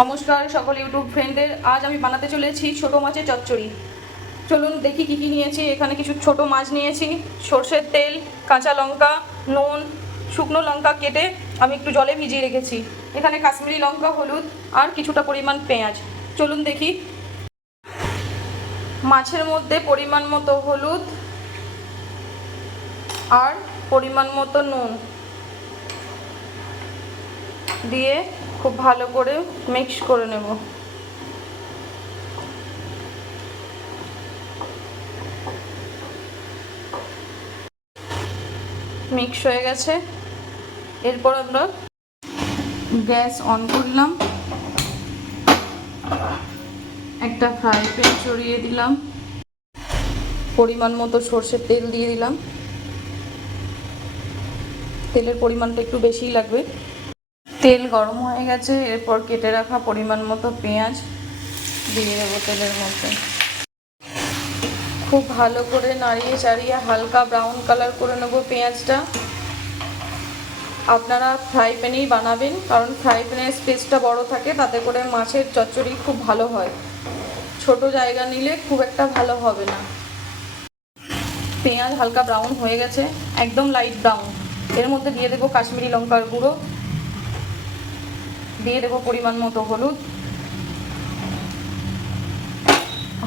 নমস্কার সকল ইউটিউব ফ্রেন্ডদের। আজ আমি বানাতে চলেছি ছোট মাছের চচ্চড়ি। চলুন দেখি কি কি নিয়েছি। এখানে কিছু ছোট মাছ নিয়েছি। সর্ষের তেল, কাঁচা লঙ্কা, নুন, শুকনো লঙ্কা কেটে আমি একটু জলে ভিজিয়ে রেখেছি। এখানে কাশ্মীরি লঙ্কা, হলুদ আর কিছুটা পরিমাণ পেঁয়াজ। চলুন দেখি। মাছের মধ্যে পরিমাণ মতো হলুদ আর পরিমাণ মতো নুন। দিয়ে খুব ভালো করে মিক্স করে নেব। মিক্স হয়ে গেছে। এরপর আমরা গ্যাস অন করলাম। একটা ফ্রাই প্যান চড়িয়ে দিলাম। পরিমাণ মতো সর্ষের তেল দিয়ে দিলাম। তেলের পরিমাণটা একটু বেশিই লাগবে। তেল গরম হয়ে গেছে, এরপর কেটে রাখা পরিমাণ মতো পেঁয়াজ দিয়ে দেবো তেলের মধ্যে। খুব ভালো করে নাড়িয়ে চাড়িয়ে হালকা ব্রাউন কালার করে নেব পেঁয়াজটা। আপনারা ফ্রাই প্যানেই বানাবেন, কারণ ফ্রাই প্যানের স্পেসটা বড় থাকে, তাতে করে মাছের চচ্চড়ি খুব ভালো হয়। ছোট জায়গা নিলে খুব একটা ভালো হবে না। পেঁয়াজ হালকা ব্রাউন হয়ে গেছে, একদম লাইট ব্রাউন এর মধ্যে দিয়ে দেবো কাশ্মীরি লঙ্কার গুঁড়ো দিয়ে দেবো পরিমাণ মতো হলুদ।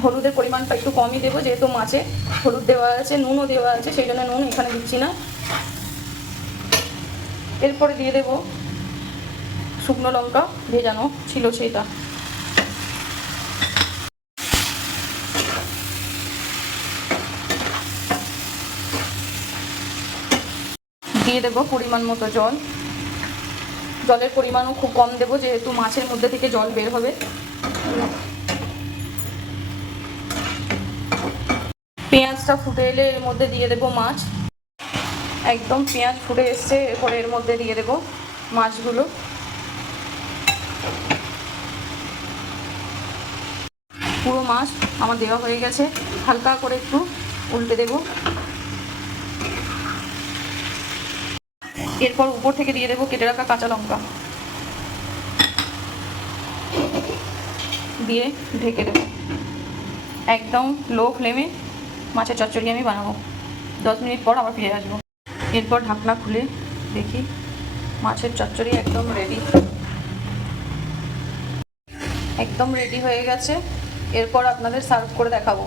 হলুদের পরিমাণটা একটু কমই দেবো, যেহেতু মাছে হলুদ দেওয়া আছে, নুনও দেওয়া আছে, সেই জন্য নুন এখানে দিচ্ছি না। এরপরে দিয়ে দেবো শুকনো লঙ্কা, ভেজানো ছিল সেটা দিয়ে দেবো পরিমাণ মতো জল। জলের পরিমাণও খুব কম দেবো, যেহেতু মাছের মধ্যে থেকে জল বের হবে। পেঁয়াজটা ফুটে এলে এর মধ্যে দিয়ে দেবো মাছ। একদম পেঁয়াজ ফুটে এসছে, এরপরে এর মধ্যে দিয়ে দেবো মাছগুলো। পুরো মাছ আমার দেওয়া হয়ে গেছে। হালকা করে একটু উল্টে দেবো। এরপর উপর থেকে দিয়ে দেবো কেটে রাখা কাঁচা লঙ্কা। দিয়ে ঢেকে দেবো। একদম লো ফ্লেমে মাছের চচ্চড়ি আমি বানাবো। দশ মিনিট পর আবার ফিরে আসব। এরপর ঢাকনা খুলে দেখি মাছের চচ্চড়ি একদম রেডি একদম রেডি হয়ে গেছে। এরপর আপনাদের সার্ভ করে দেখাবো।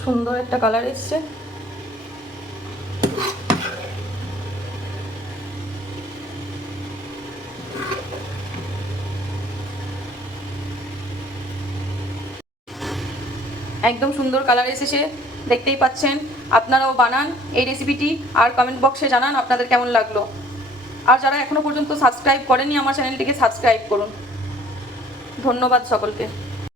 সুন্দর একটা কালার এসছে। একদম সুন্দর কালার এসেছে দেখতেই পাচ্ছেন। আপনারাও বানান এই রেসিপিটি আর কমেন্ট বক্সে জানান আপনাদের কেমন লাগল। আর যারা এখনও পর্যন্ত সাবস্ক্রাইব করেনি আমার চ্যানেলটিকে সাবস্ক্রাইব করুন। ধন্যবাদ সকলকে।